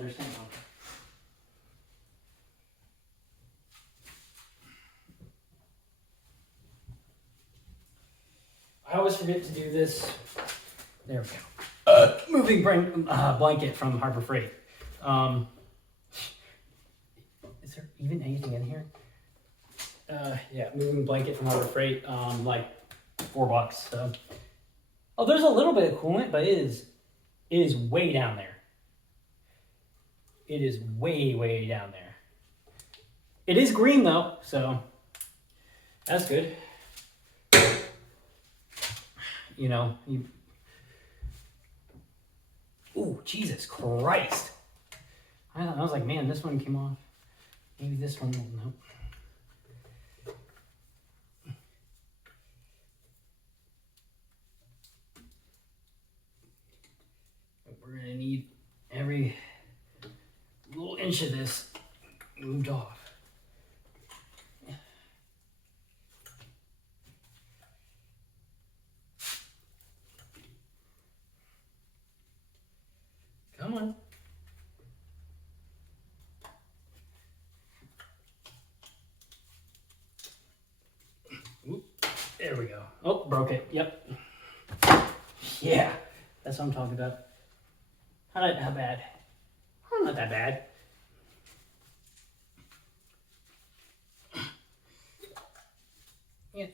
understand. I always forget to do this. There we go. Moving blanket from Harbor Freight. Is there even anything in here? Yeah, moving blanket from Harbor Freight. Like $4. So, oh, there's a little bit of coolant, but it is way down there. It is way down there. It is green though, so that's good. You know, ooh, Jesus Christ. I was like, man, this one came off. Maybe this one, nope. We're gonna need every little inch of this moved off. Come on. Oop, there we go. Oh, broke it. Yep. Yeah, that's what I'm talking about. How bad? Oh, not that bad. Yeah.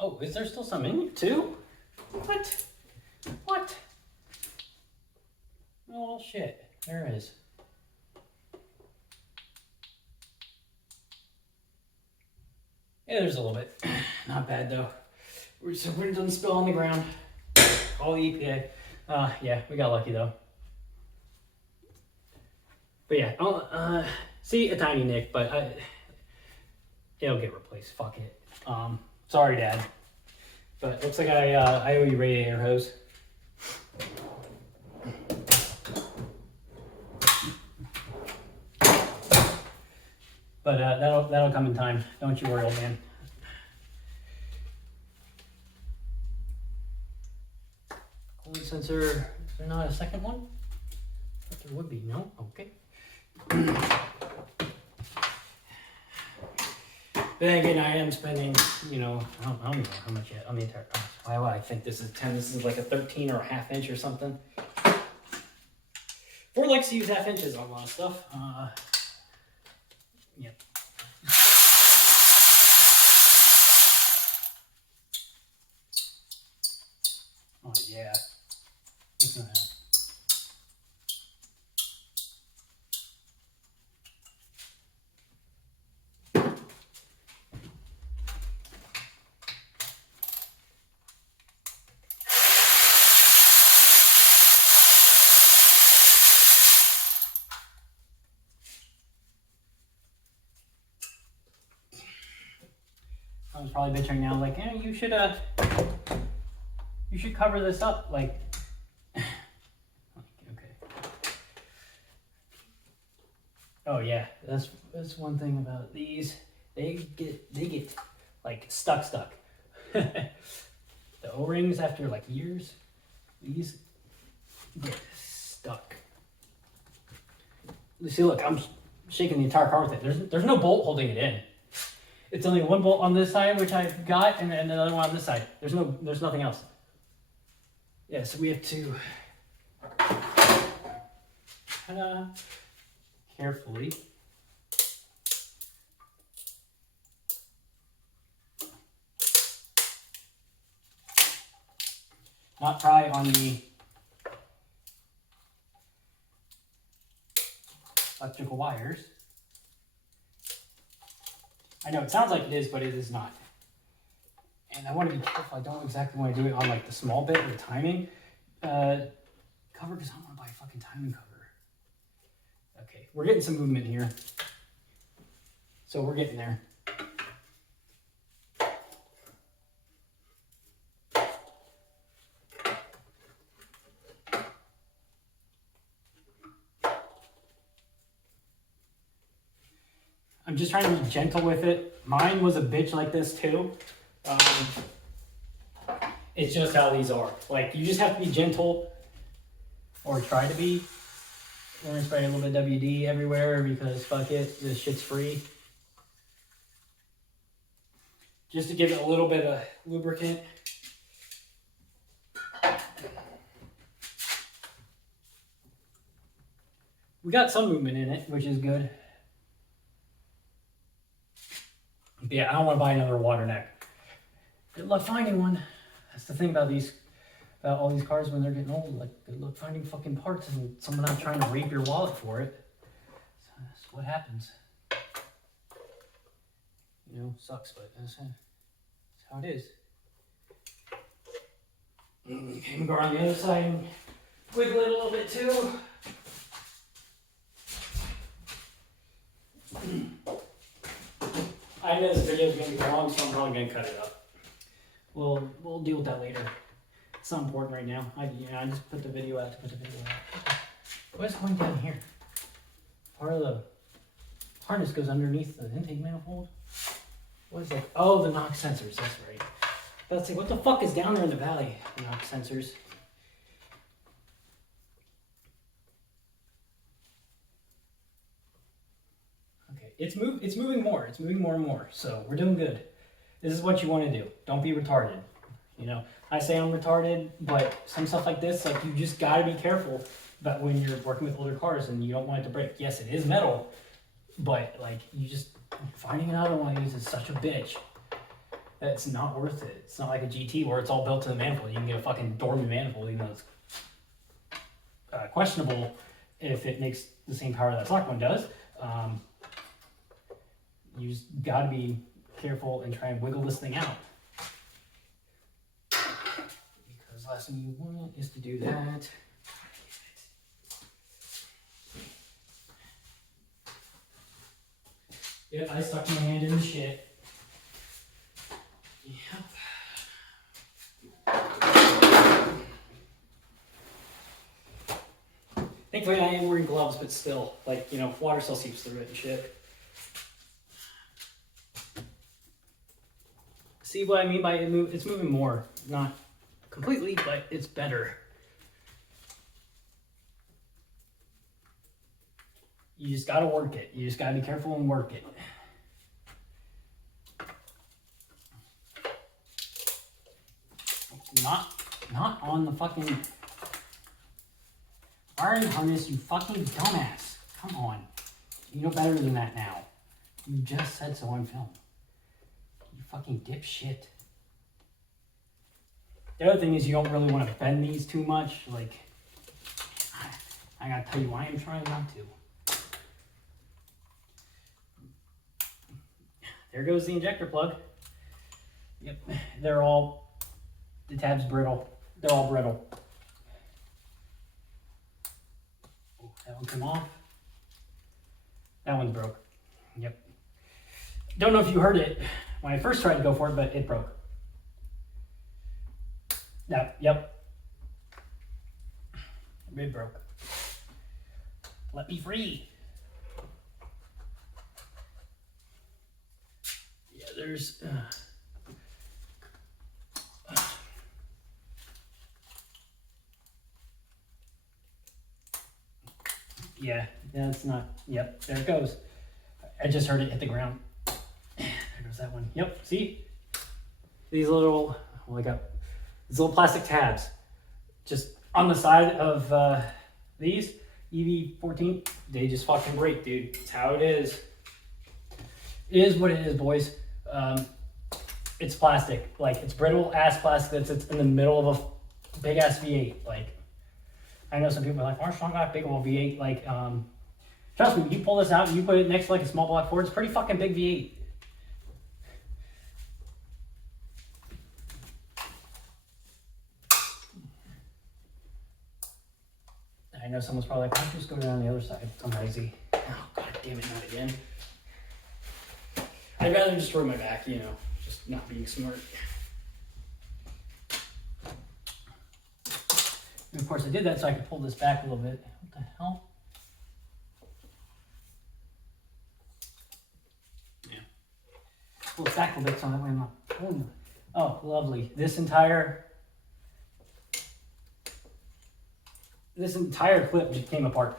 Oh, is there still some in here too? What? What? Oh, shit. There is. Yeah, there's a little bit. Not bad, though. So it doesn't spill on the ground. All the EPA. Yeah, we got lucky, though. But yeah, see, a tiny nick, but it'll get replaced. Fuck it. Sorry, Dad. But looks like I owe you radiator hose. But that'll come in time. Don't you worry, old man. Coolant sensor. Is there not a second one? I thought there would be. No? Okay. Then again, I am spending, you know, I don't know how much yet on the entire. Why would I think this is 10? This is like a 13 or a half inch or something. Ford likes to use half inches on a lot of stuff. Yep. Oh yeah. It's not happening. I was probably bitching now, like, yeah, you should cover this up, like, okay. Oh yeah, that's one thing about these. They get like stuck. The O-rings after like years, these get stuck. See, look, I'm shaking the entire car with it. There's no bolt holding it in. It's only one bolt on this side, which I've got, and another one on this side. There's nothing else. Yeah, so we have to carefully not pry on the electrical wires. I know it sounds like it is, but it is not. And I want to be careful. I don't exactly want to do it on like the small bit of the timing cover, because I don't want to buy a fucking timing cover. Okay, we're getting some movement here. So we're getting there. I'm just trying to be gentle with it. Mine was a bitch like this too. It's just how these are. Like, you just have to be gentle, or try to be, We're gonna spray a little bit of WD everywhere because fuck it, this shit's free. Just to give it a little bit of lubricant. We got some movement in it, which is good. But yeah, I don't want to buy another water neck. Good luck finding one. That's the thing about all these cars when they're getting old. Like, good luck finding fucking parts and someone not trying to rape your wallet for it. So that's what happens. You know, sucks, but that's how it is. Okay, we go around the other side and wiggle it a little bit too. I know this video is going to be long, so I'm probably going to cut it up. We'll deal with that later. It's not important right now. I just put the video out to put the video out. What's going down here? Part of the harness goes underneath the intake manifold. What is that? Oh, the knock sensors. That's right. Let's see, what the fuck is down there in the valley? The knock sensors. Okay, it's moving more. It's moving more and more. So we're doing good. This is what you want to do. Don't be retarded. You know, I say I'm retarded, but some stuff like this, like, you just got to be careful about when you're working with older cars and you don't want it to break. Yes, it is metal, but like, you just finding another one of these is such a bitch. It's not worth it. It's not like a GT where it's all built to the manifold. You can get a fucking dormant manifold, even though it's questionable if it makes the same power that stock one does. You just got to be careful and try and wiggle this thing out. Because last thing you want is to do that. Yep, I stuck my hand in the shit. Yep. Thankfully I am wearing gloves, but still, like, you know, water still seeps through it and shit. See what I mean by it's moving more. Not completely, but it's better. You just gotta work it. You just gotta be careful and work it. Not on the fucking wiring harness, you fucking dumbass. Come on. You know better than that now. You just said so on film. You fucking dipshit. The other thing is you don't really want to bend these too much. Like, I gotta tell you why I'm trying not to. There goes the injector plug. Yep, the tab's brittle. They're all brittle. Oh, that one came off. That one's broke. Yep. Don't know if you heard it when I first tried to go for it, but it broke. Yep. It broke. Let me free. Yeah, there's... Yeah, that's not... Yep, there it goes. I just heard it hit the ground. There goes that one. Yep, see? These little... Well, I got these little plastic tabs just on the side of these EV14. They just fucking break, dude. It's how it is. It is what it is, boys. It's plastic. Like, it's brittle ass plastic that sits in the middle of a big ass V8. Like, I know some people are like, Armstrong got a big old V8. Like, trust me, you pull this out and you put it next to like a small block Ford, it's a pretty fucking big V8. I know someone's probably like, why don't you just go down the other side? I'm lazy. Oh, god damn it, not again. I'd rather just throw my back, you know, just not being smart. And of course I did that so I could pull this back a little bit. What the hell? Yeah. Pull it back a little bit so that way I'm not pulling it. Oh, lovely. This entire clip just came apart.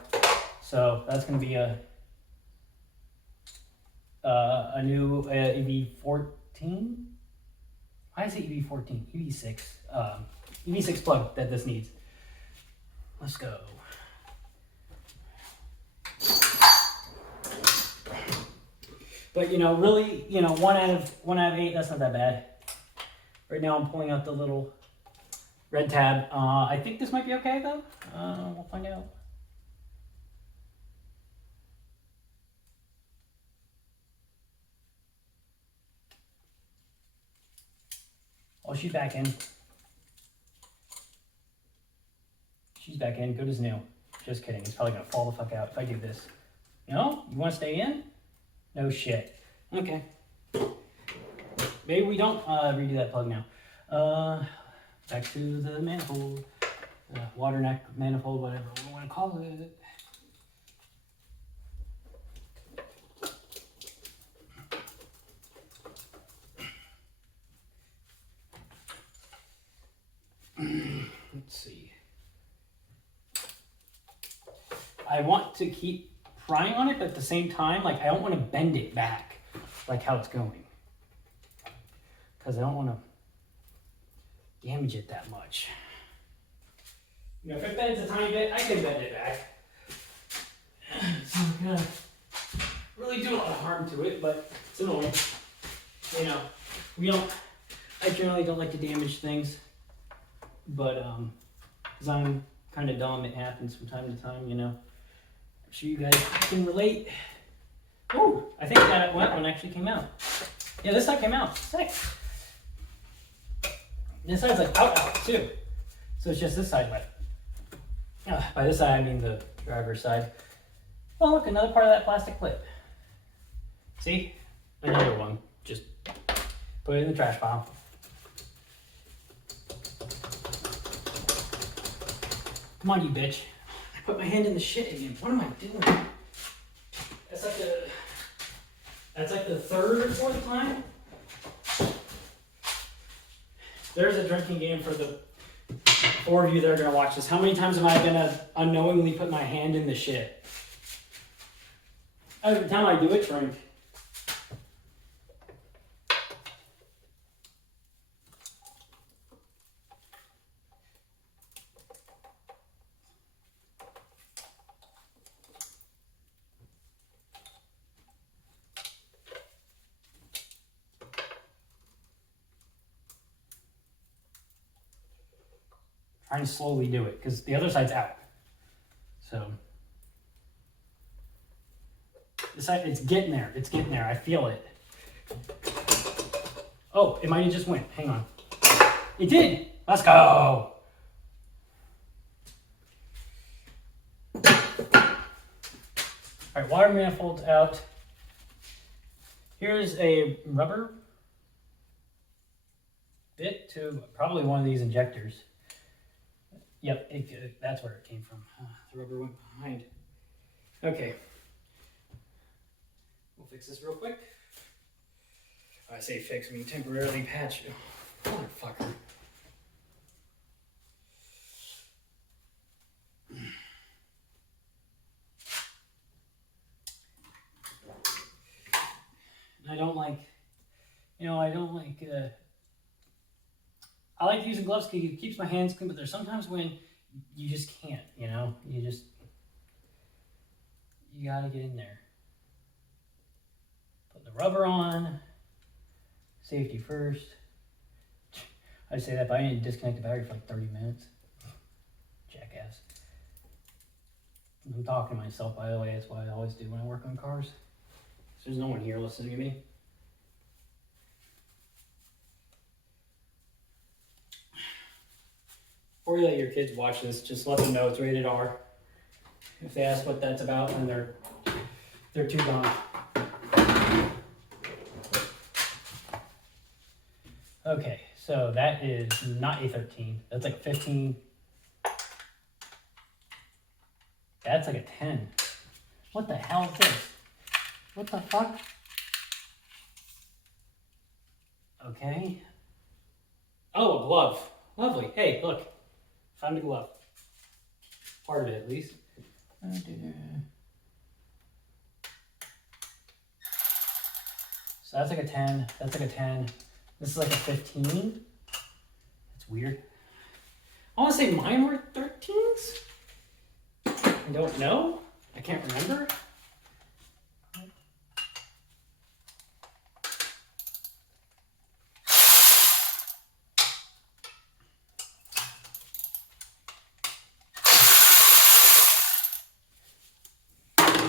So that's going to be a new EV14. Why is it EV14? EV6. EV6 plug that this needs. Let's go. But you know, really, you know, 1 out of 8. That's not that bad. Right now, I'm pulling out the little red tab. I think this might be okay though. We'll find out. Oh, she's back in. She's back in. Good as new. Just kidding. It's probably gonna fall the fuck out if I do this. No? You want to stay in? No shit. Okay. Maybe we don't redo that plug now. Back to the manifold. Water neck manifold, whatever we want to call it. Let's see. I want to keep prying on it, but at the same time, like I don't want to bend it back like how it's going. Because I don't want to damage it that much. You know, if it bends a tiny bit, I can bend it back. So I'm gonna really do a lot of harm to it, but it's annoying. You know, I generally don't like to damage things, but because I'm kind of dumb, it happens from time to time, you know. I'm sure you guys can relate. Oh, I think that one actually came out. Yeah, this side came out. Sick. This side's like out too. So it's just this side wet. By this side, I mean the driver's side. Oh, look, another part of that plastic clip. See? Another one. Just put it in the trash pile. Come on, you bitch. I put my hand in the shit again. What am I doing? That's like the third or fourth time. There's a drinking game for the 4 of you that are going to watch this. How many times am I going to unknowingly put my hand in the shit? Every time I do it, drink. Trying to slowly do it because the other side's out. So this side, it's getting there. It's getting there. I feel it. Oh, it might have just went. Hang on. It did. Let's go. All right, water manifold's out. Here's a rubber bit to probably one of these injectors. Yep, that's where it came from. The rubber went behind. Okay. We'll fix this real quick. I say fix, I mean temporarily patch. Oh, motherfucker. I don't like, I like using gloves because it keeps my hands clean, but there's sometimes when you just can't, you gotta get in there. Put the rubber on, safety first. I say that, but I need to disconnect the battery for like 30 minutes. Jackass. I'm talking to myself, by the way, that's what I always do when I work on cars. So there's no one here listening to me. Or you let your kids watch this, just let them know it's rated R. If they ask what that's about, then they're too gone. Okay, so that is not a 13. That's like a 15. That's like a 10. What the hell is this? What the fuck? Okay. Oh, a glove. Lovely. Hey, look. Found a glove. Part of it, at least. So that's like a 10. That's like a 10. This is like a 15. That's weird. I want to say mine were 13s. I don't know. I can't remember.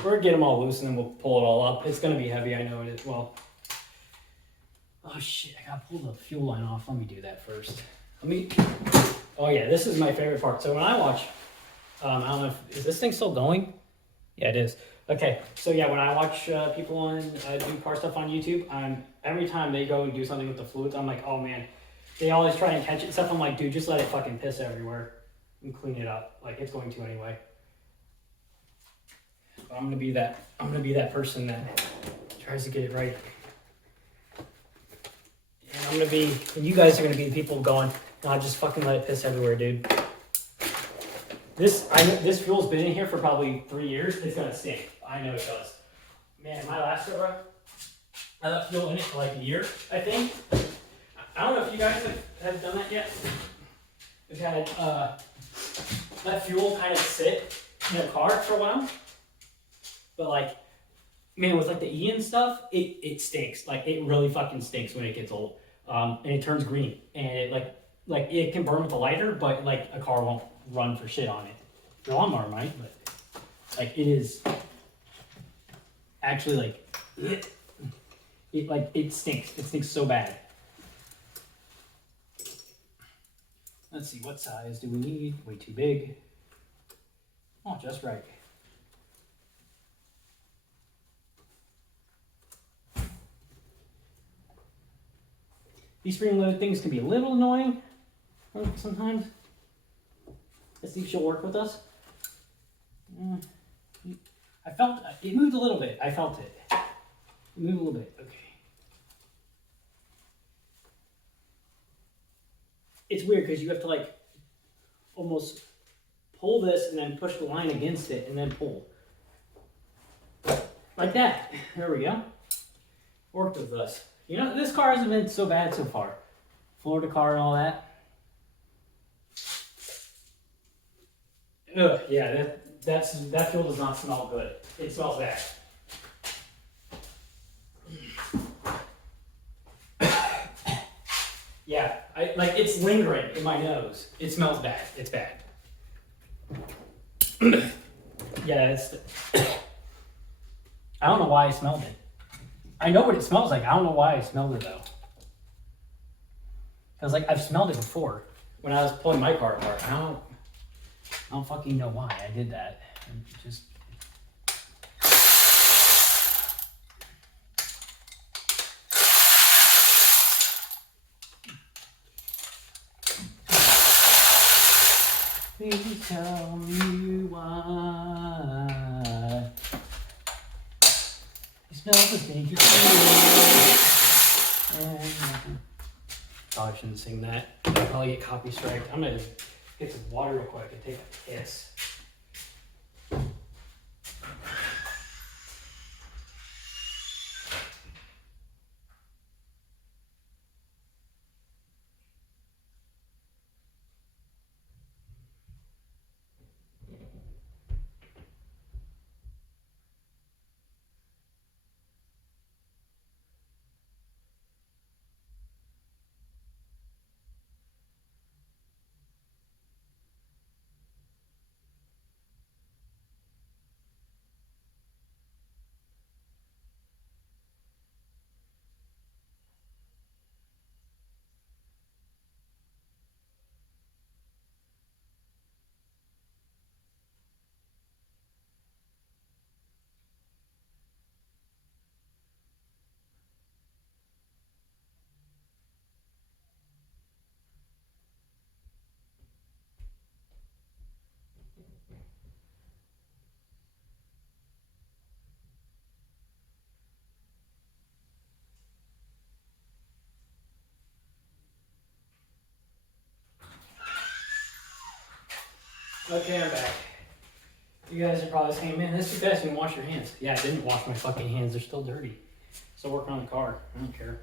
We're gonna get them all loose and then we'll pull it all up. It's gonna be heavy, I know it is. Well, oh shit, I gotta pull the fuel line off. Let me do that first. Oh yeah, this is my favorite part. So when I watch, I don't know is this thing still going? Yeah, it is. Okay, so yeah, when I watch people on do car stuff on YouTube, every time they go and do something with the fluids, I'm like, oh man, they always try and catch it. Stuff I'm like, dude, just let it fucking piss everywhere and clean it up. Like it's going to anyway. I'm gonna be that person that tries to get it right. And you guys are gonna be the people going, nah, just fucking let it piss everywhere, dude. This fuel's been in here for probably 3 years. It's gonna stink. I know it does. Man, my last Cobra, I left fuel in it for like a year, I think. I don't know if you guys have done that yet. We've had let fuel kind of sit in a car for a while. But like, man, with like the E and stuff, it stinks. Like it really fucking stinks when it gets old. And it turns green. And it like it can burn with a lighter, but like a car won't run for shit on it. The lawnmower might, but like it is actually like it stinks. It stinks so bad. Let's see, what size do we need? Way too big. Oh, just right. These spring-loaded things can be a little annoying sometimes. Let's see if she'll work with us. I felt it moved a little bit. I felt it. It moved a little bit. Okay. It's weird because you have to like almost pull this and then push the line against it and then pull. Like that. There we go. Worked with us. You know, this car hasn't been so bad so far. Florida car and all that. Ugh, yeah, that fuel does not smell good. It smells bad. Yeah, it's lingering in my nose. It smells bad. It's bad. Yeah, I don't know why I smelled it. I know what it smells like. I don't know why I smelled it though. Because like I've smelled it before when I was pulling my car apart. I don't fucking know why I did that. Just please tell me why. You smell the stinky Probably shouldn't sing that. I'll probably get copy striked. I'm gonna get some water real quick and take a piss. Okay, I'm back. You guys are probably saying, man, this you guys didn't wash your hands. Yeah, I didn't wash my fucking hands. They're still dirty. Still working on the car. I don't care.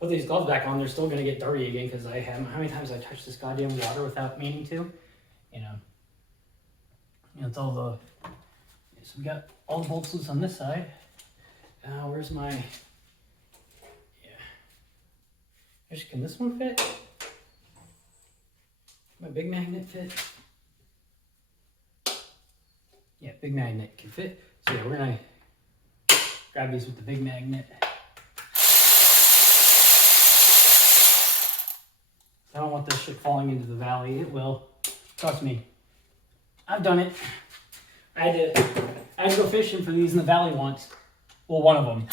Put these gloves back on, they're still gonna get dirty again because I have how many times I touched this goddamn water without meaning to, you know. It's all the so we got all the bolts loose on this side. Where's my can this one fit? My big magnet fit? Yeah, big magnet can fit. So yeah, we're gonna grab these with the big magnet. I don't want this shit falling into the valley. It will. Trust me. I've done it. I had to go fishing for these in the valley once. Well, one of them.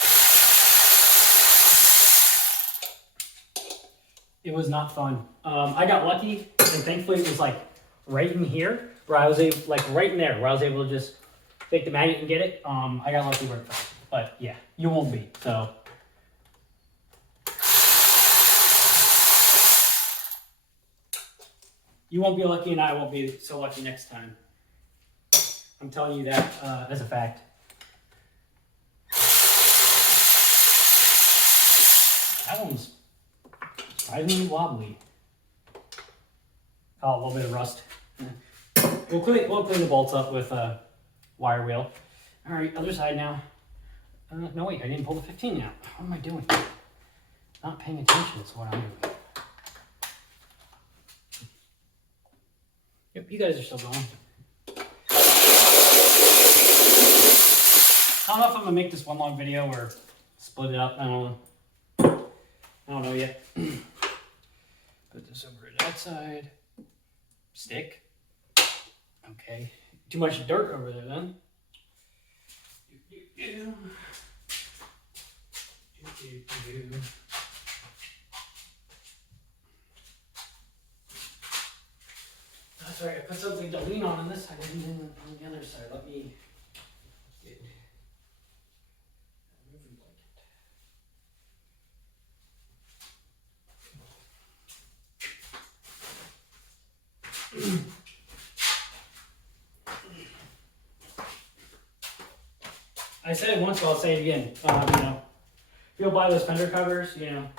It was not fun. I got lucky, and thankfully it was like right in here, where I was able, like right in there, where I was able to just take the magnet and get it. I got lucky where it fell. But yeah, you won't be. So. You won't be lucky, and I won't be so lucky next time. I'm telling you that as a fact. That one's surprisingly wobbly. Oh, a little bit of rust. We'll clean the bolts up with a wire wheel. All right, other side now. No, wait, I didn't pull the 15 out. What am I doing? Not paying attention is what I'm doing. Yep, you guys are still going. I don't know if I'm gonna make this one long video or split it up. I don't know yet. Put this over to that side. Stick. Okay. Too much dirt over there then. That's right, I put something to lean on this side and then on the other side. Let me get a moving blanket. I said it once, but I'll say it again. You know, if you'll buy those fender covers, you know,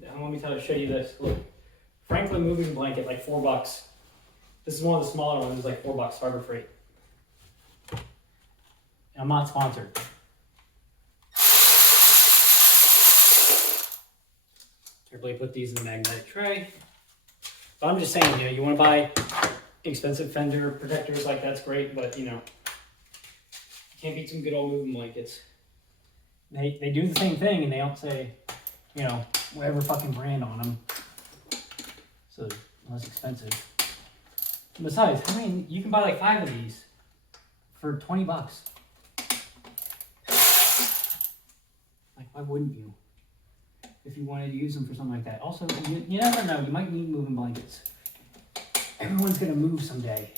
let me show you this. Look, Franklin moving blanket, like $4. This is one of the smaller ones, it's like $4 Harbor Freight. And I'm not sponsored. Everybody put these in the magnetic tray. But I'm just saying, you know, you want to buy expensive fender protectors, like that's great, but you know, you can't beat some good old moving blankets. They do the same thing and they don't say, you know, whatever fucking brand on them. So less expensive. Besides, I mean, you can buy like 5 of these for $20. Like, why wouldn't you? If you wanted to use them for something like that. Also, you never know. You might need moving blankets. Everyone's gonna move someday.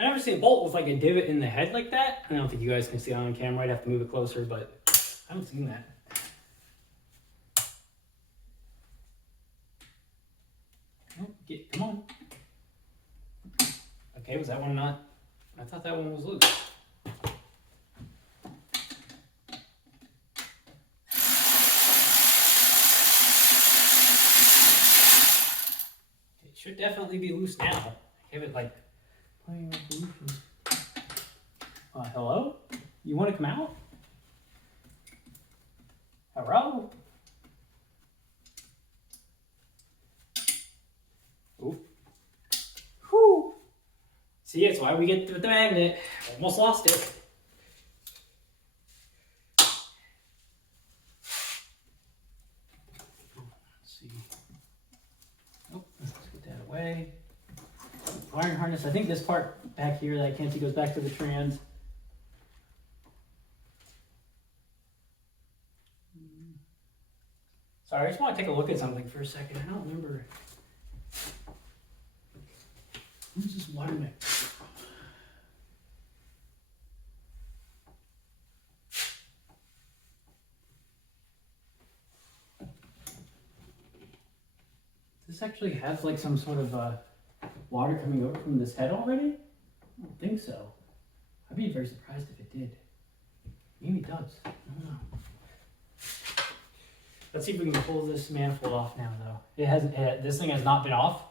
I never seen a bolt with like a divot in the head like that. I don't think you guys can see it on camera. I'd have to move it closer, but I haven't seen that. Oh, come on. Okay, was that one not? I thought that one was loose. It should definitely be loose now. Give it like hello? You want to come out? Hello? Ooh. Whew. See, it's why we get with the magnet. Almost lost it. Let's see. Oh, let's get that away. Iron harness. I think this part back here that I can't see goes back to the trans. Sorry, I just want to take a look at something for a second. I don't remember. Where's this water mix? Does this actually have like some sort of water coming over from this head already? I don't think so. I'd be very surprised if it did. Maybe it does. I don't know. Let's see if we can pull this manifold off now, though. It hasn't. This thing has not been off.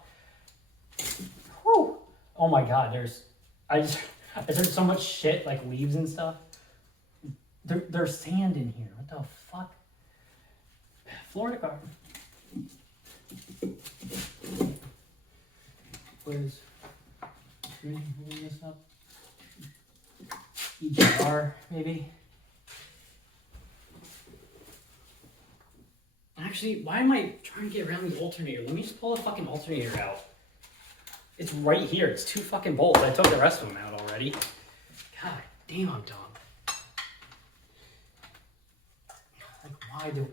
Whew! Oh my God! I heard so much shit, like leaves and stuff. There's sand in here. What the fuck? Florida car. Where's holding this up? EGR, maybe. Actually, why am I trying to get around the alternator? Let me just pull the fucking alternator out. It's right here. It's 2 fucking bolts. I took the rest of them out already. God damn, I'm dumb. Like,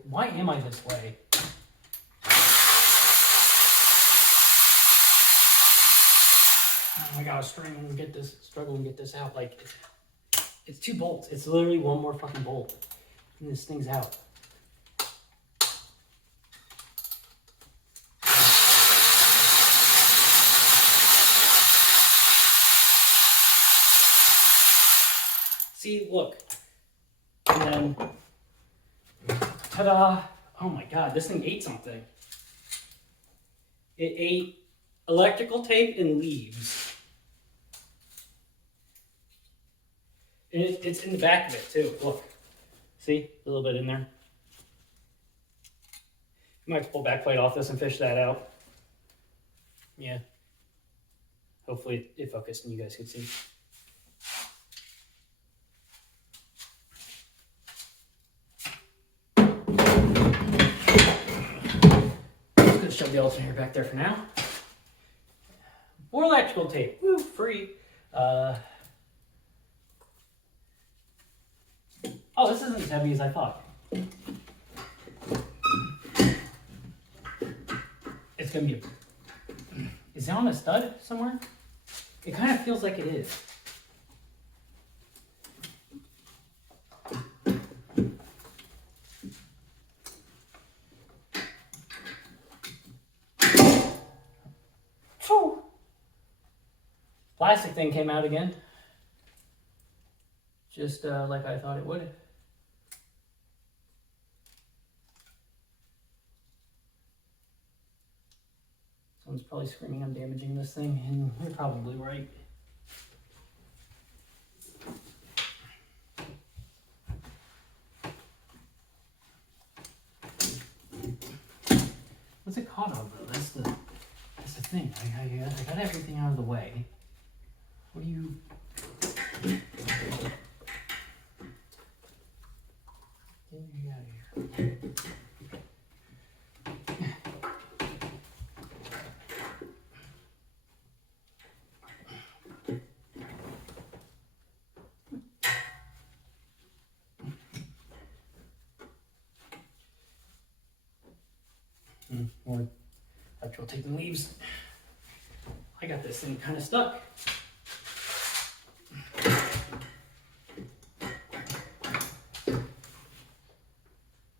why am I this way? Oh my God, struggling to get this out. Like, it's 2 bolts. It's literally 1 more fucking bolt. And this thing's out. See, look. And then, ta-da. Oh my God, this thing ate something. It ate electrical tape and leaves. And it's in the back of it too, look. See, a little bit in there. You might have to pull back plate off this and fish that out. Yeah. Hopefully it focused and you guys could see. Shove the alternator back there for now. More electrical tape. Woo, free. Oh, this isn't as heavy as I thought. It's gonna be Is it on a stud somewhere? It kind of feels like it is. Plastic thing came out again. Just like I thought it would. Someone's probably screaming I'm damaging this thing, and you're probably right. What's it caught on though? That's the thing. I got everything out of the way. What do you... Get me out of here. More electrical tape and leaves. I got this thing kind of stuck.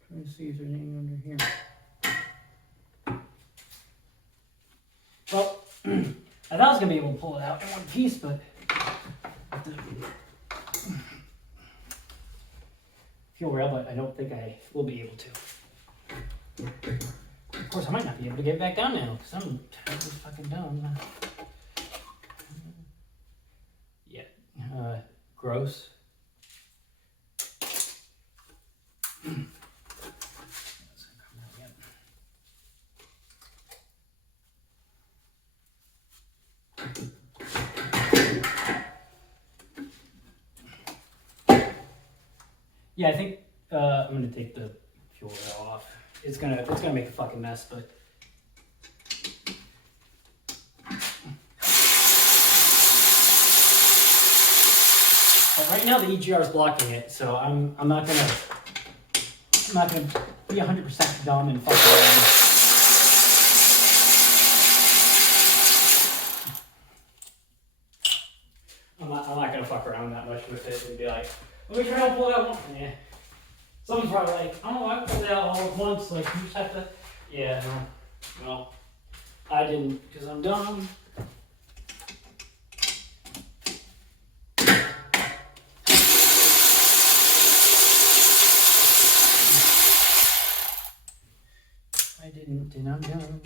Trying to see if there's anything under here. Well, I thought I was gonna be able to pull it out in one piece, but feel real, but I don't think I will be able to. Of course, I might not be able to get it back down now because I'm totally fucking dumb. Yeah, gross. Yeah, I think I'm gonna take the fuel rail off. It's gonna make a fucking mess, but But right now the EGR is blocking it, so I'm not gonna be 100% dumb and fuck around. I'm not gonna fuck around that much with it and be like, let me try to pull that one. Yeah. Someone's probably like, oh, I pulled it out all at once. Like, you just have to. Yeah, no. Well, I didn't because I'm dumb. I didn't, and I'm dumb.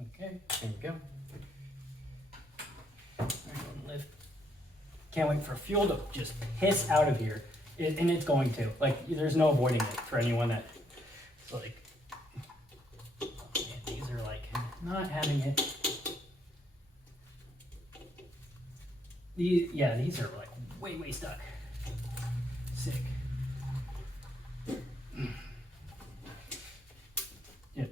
Okay, there we go. Lift. Can't wait for fuel to just piss out of here. And it's going to. Like, there's no avoiding it for anyone that, it's like, oh man, these are like, not having it. These are like way stuck. Sick. Yeah. And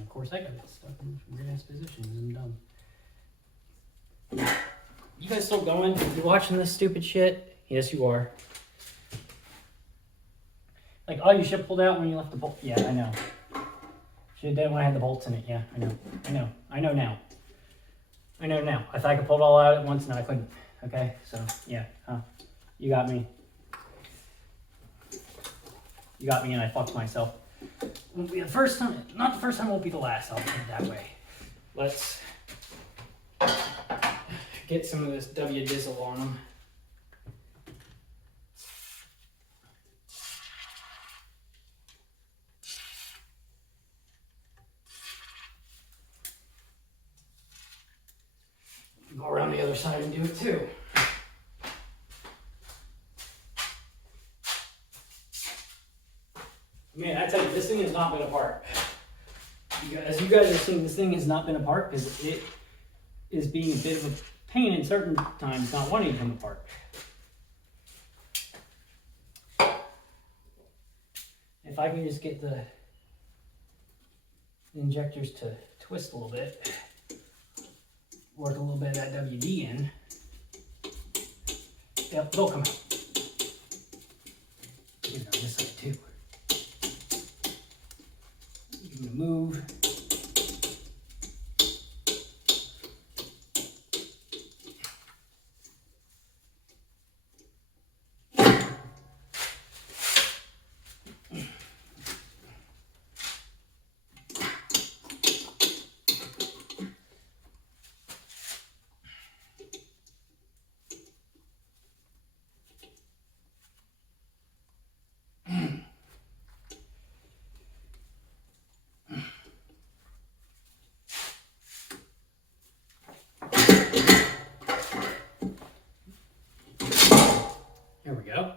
of course I got this stuck in weird ass positions and dumb. You guys still going? You watching this stupid shit? Yes, you are. Like, oh, you should have pulled out when you left the bolt. Yeah, I know. Should have done when I had the bolts in it. Yeah, I know now. I know now. I thought I could pull it all out at once, and I couldn't. Okay, so yeah, you got me. You got me, and I fucked myself. Won't be the first time. Not the first time. Won't be the last. I'll put it that way. Let's get some of this W-Dizzle on them. Go around the other side and do it too. Man, I tell you, this thing has not been apart. As you guys are seeing, this thing has not been apart because it is being a bit of a pain in certain times, not wanting to come apart. If I can just get the injectors to twist a little bit, work a little bit of that WD in, yep, they'll come out. Get it on this side too. You can move. There we go.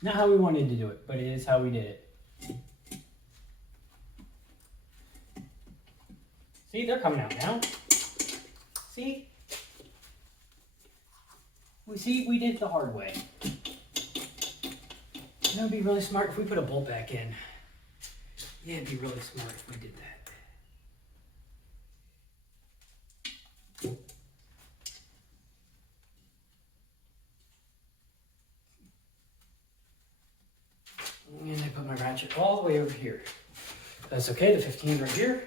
Not how we wanted to do it, but it is how we did it. See, they're coming out now. See? We did it the hard way. It would be really smart if we put a bolt back in. Yeah, it'd be really smart if we did that. And I put my ratchet all the way over here. That's okay, the 15's right here.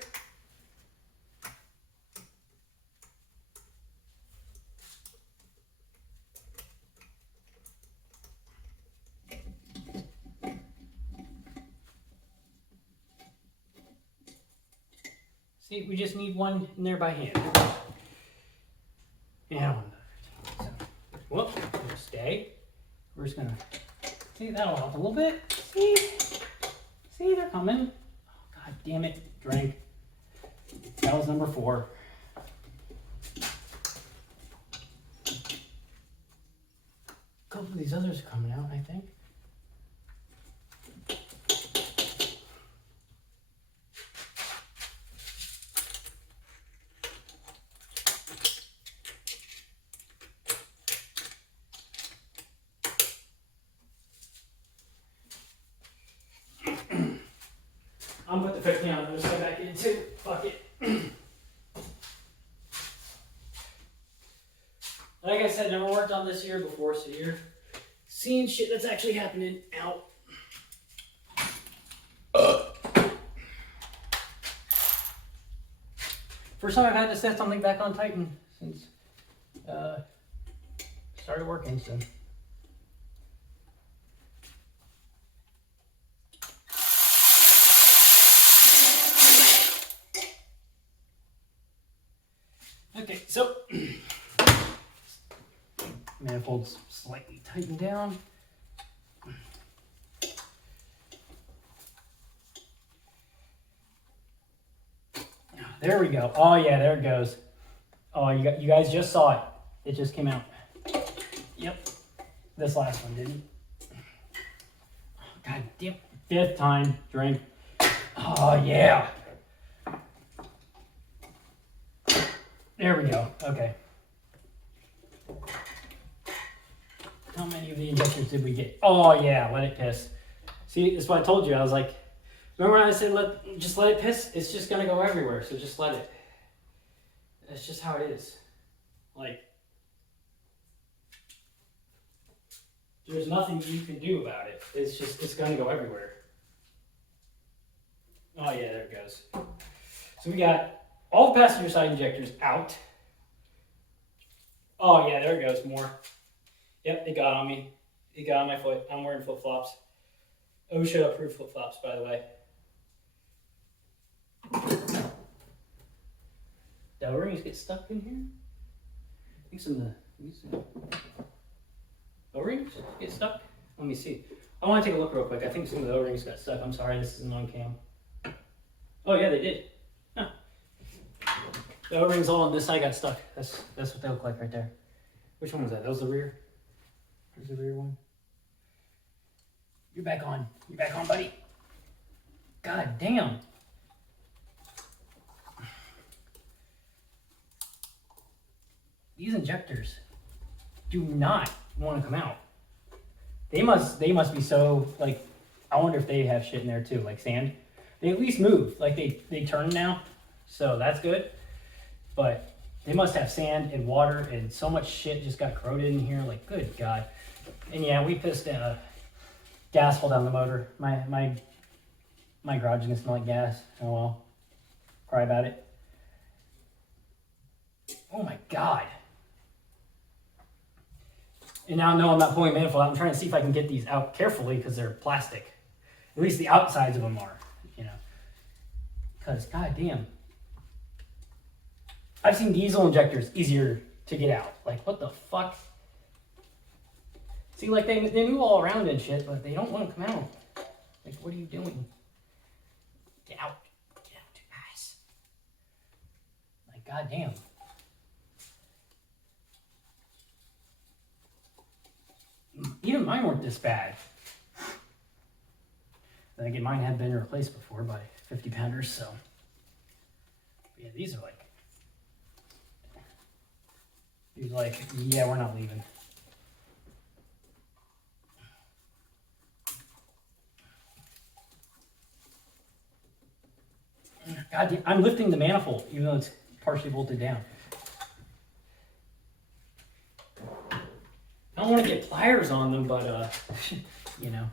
See, we just need one in there by hand. Yeah, one. So, whoop, gonna stay. We're just gonna, see, that'll help a little bit. See, they're coming. Oh, God damn it, drink. That was number 4. A couple of these others are coming out, I think. I'm putting the 15 on. I'm just going back in too. Fuck it. Like I said, never worked on this year before, so you're seeing shit that's actually happening out. First time I've had to set something back on Titan since started working, so. Okay, so manifold's slightly tightened down. There we go. Oh yeah, there it goes. Oh, you guys just saw it. It just came out. Yep. This last one didn't. God damn. 5th time. Drink. Oh yeah. There we go. Okay. How many of the injectors did we get? Oh yeah, let it piss. See, that's what I told you. I was like, remember when I said just let it piss? It's just gonna go everywhere, so just let it. That's just how it is. Like, there's nothing you can do about it. It's gonna go everywhere. Oh yeah, there it goes. So we got all the passenger side injectors out. Oh yeah, there it goes, more. Yep, it got on me. It got on my foot. I'm wearing flip-flops. OSHA approved flip-flops, by the way. The O-rings get stuck in here? I think some of the O-rings get stuck? Let me see. I want to take a look real quick. I think some of the O-rings got stuck. I'm sorry, this isn't on cam. Oh yeah, they did. Huh. The O-rings all on this side got stuck. That's what they look like right there. Which one was that? That was the rear? Where's the rear one? You're back on. You're back on, buddy. God damn. These injectors do not want to come out. They must be so, like, I wonder if they have shit in there too, like sand. They at least move, like they turn now, so that's good. But they must have sand and water and so much shit just got corroded in here, like good God. And yeah, we pissed gas all down the motor. My garage is gonna smell like gas. Oh well, cry about it. Oh my God. And now no, I'm not pulling manifold out. I'm trying to see if I can get these out carefully because they're plastic. At least the outsides of them are, you know. Because goddamn, I've seen diesel injectors easier to get out. Like what the fuck? See, like they move all around and shit, but they don't want to come out. Like what are you doing? Get out, ass. Like goddamn. Even mine weren't this bad. Then again, mine had been replaced before by 50 pounders, so. But yeah, these are like, yeah, we're not leaving. God damn, I'm lifting the manifold, even though it's partially bolted down. I don't want to get pliers on them, but, you know.